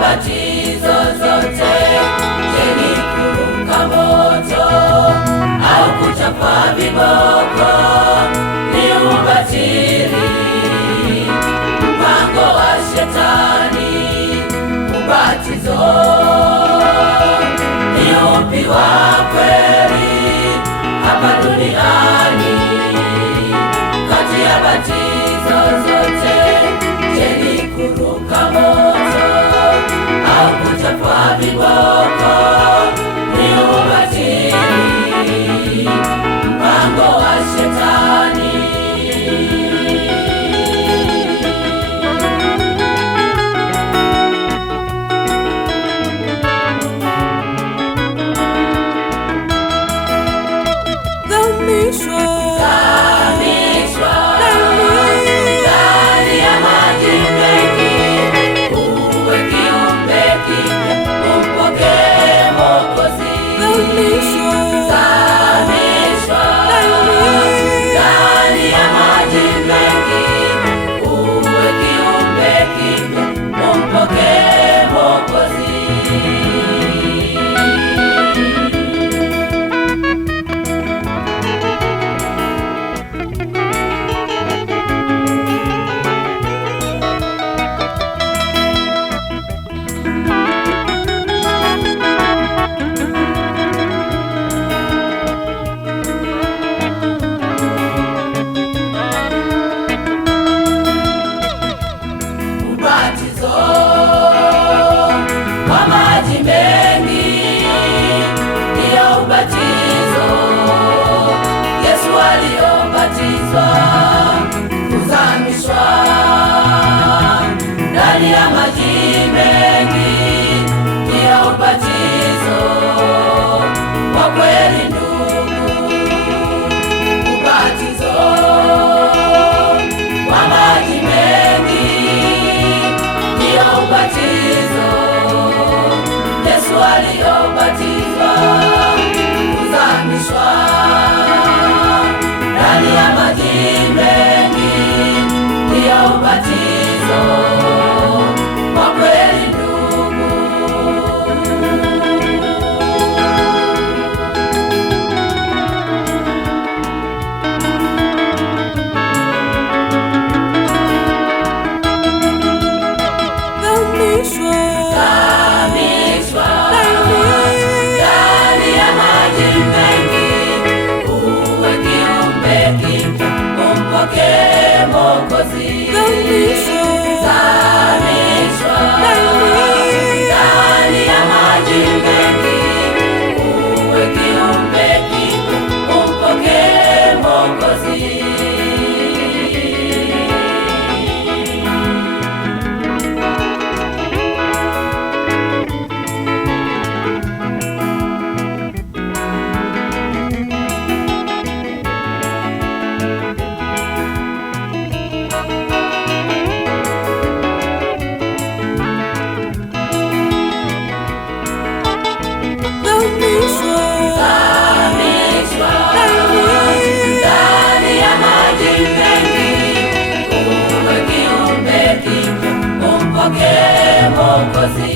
Batizo zote, je, ni kuruka moto au kuchapwa viboko? Ni ubatili, mpango wa Shetani. Ubatizo ni upi wa kweli hapa duniani? Kati ya batizo zote, je, ni kuruka moto au kuchapwa viboko? Ni ubatili, mpango wa Shetani. Ndani ya maji mengi, uwe kiumbe kipya, umpokee Mwokozi. Zamishwa ndani ya maji mengi, uwe kiumbe kipya, umpokee Mwokozi. Ubatizo wa maji mengi ndio ubatizo Yesu aliobatizwa. Kuzamishwa ndani ya maji mengi ndio ubatizo wa kweli, ndugu. Ubatizo wa maji mengi ndio ubatizo Yesu aliobatizwa. Kuzamishwa ndani ya maji mengi ndio ubatizo wa kweli, ndugu. Zamishwa ndani ya maji mengi, uwe kiumbe kipya, umpokee Mwokozi. Zamishwa ndani ya maji mengi, uwe kiumbe kipya, umpokee Mwokozi. Zamishwa ndani ya maji mengi, uwe kiumbe kipya, umpokee Mwokozi.